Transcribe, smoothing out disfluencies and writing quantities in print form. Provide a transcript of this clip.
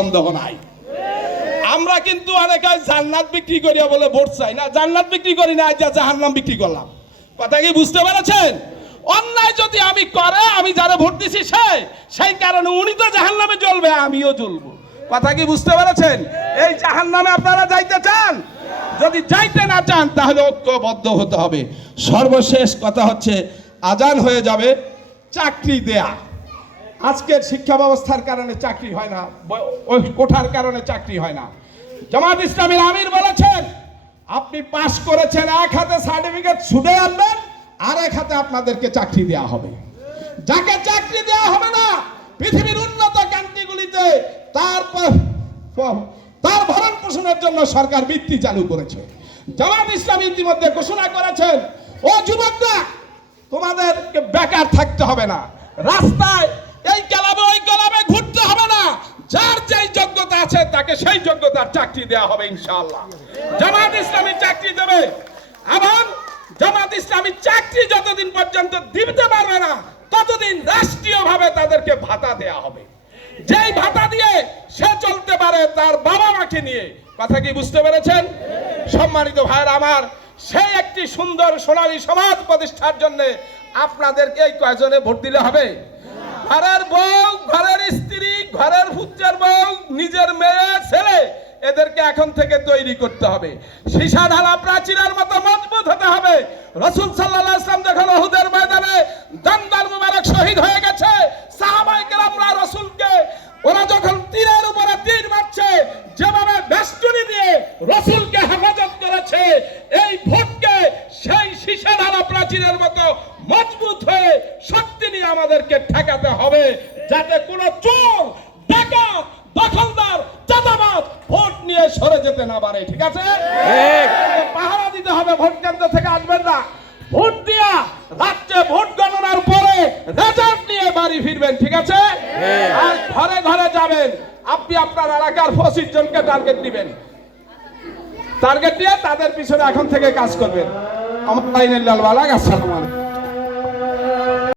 সন্দেহ নাই। আমরা কিন্তু অনেকে জান্নাত বিক্রি করিয়া বলে ভোট চাই না, জান্নাত বিক্রি করি না, আজ জাহান্নাম বিক্রি করলাম। কথা কি বুঝতে পেরেছেন? অন্যায় যদি আমি করে, আমি যারা ভোট দিছি সেই কারণে উনি তো জাহান্নামে জ্বলবে, আমিও জ্বলবো। কথা কি বুঝতে পেরেছেন? এই জাহান্নামে আপনারা যাইতে চান? যদি যাইতে না চান তাহলে ঐক্যবদ্ধ হতে হবে। সর্বশেষ কথা হচ্ছে, আজান হয়ে যাবে, চাকরি দেয়া। আজকের শিক্ষা ব্যবস্থার কারণে চাকরি হয় না, ওই কোঠার কারণে চাকরি হয় না। জামাত ইসলামীর আমির বলেছেন, আপনি পাশ করেছেন, এক হাতে সার্টিফিকেট সুদে আনবেন, আর এক হাতে আপনাদেরকে চাকরি দেওয়া হবে। যাকে চাকরি দেওয়া হবে না, পৃথিবীর উন্নত কান্ট্রিগুলিতে তার ভরণ পোষণের জন্য সরকার বৃত্তি চালু করেছে। জামাত ইসলামী ইতিমধ্যে ঘোষণা করেছেন, ও যুবকরা, তোমাদেরকে বেকার থাকতে হবে না, রাস্তায় এই ক্লাবে ওই ক্লাবে ঘুরতে হবে না, যার যেই যোগ্যতা আছে তাকে সেই যোগ্যতার চাকরি দেওয়া হবে ইনশাআল্লাহ। জামাত ইসলামী চাকরি দেবে, এবং জামাত ইসলামী চাকরি যতদিন পর্যন্ত দিতে পারবে না ততদিন রাষ্ট্রীয়ভাবে তাদেরকে ভাতা দেওয়া হবে। যেই ভাতা দিয়ে সে চলতে পারে তার বাবা মাকে নিয়ে। কথা কি বুঝতে পেরেছেন? সম্মানিত ভাইরা আমার, সেই একটি সুন্দর সোনালী সমাজ প্রতিষ্ঠার জন্য আপনাদেরকে এই কয়জনে ভোট দিলে হবে? ঘরের বউ, ঘরের স্ত্রী, ঘরের পুত্রের বউ, নিজের মেয়ে ছেলে, এদেরকে এখন থেকে তৈরি করতে হবে। সীসা ঢালা প্রাচীরের মতো মজবুত হতে হবে। রাসূল সাল্লাল্লাহু আলাইহি ওয়াসাল্লাম যখন উহুদের ময়দানে দন্দল মুবারক শহীদ হয়ে গেছে, সাহাবায়ে কেরামরা রাসূলকে, ওরা যখন তীরের উপরে তীর মারছে, যেভাবে বেষ্টনী দিয়ে রাসূলকে হেফাজত করেছে, এই ভোটকে সেই সীসা ঢালা প্রাচীরের মতো মজবুত হয়ে শক্তি নিয়ে আমাদেরকে ঠেকাতে হবে, যাতে কোনো চোর, ডাকাত, দখলদার, চাঁদাবাজ ভোট নিয়ে সরে যেতে না পারে। ঠিক আছে? পাহারা দিতে হবে, ভোট কেন্দ্র থেকে আসবেন না, ভোট দিয়া রাত্রে ভোট গণনার পরে রেজাল্ট নিয়ে বাড়ি ফিরবেন। ঠিক আছে? আর ঘরে ঘরে যাবেন, আপনি আপনার এলাকার 25 জনকে টার্গেট দিবেন, টার্গেট দিয়ে তাদের পিছনে এখন থেকে কাজ করবেন। আমার লাইনের লাল বালাগ। আসসালামু আলাইকুম।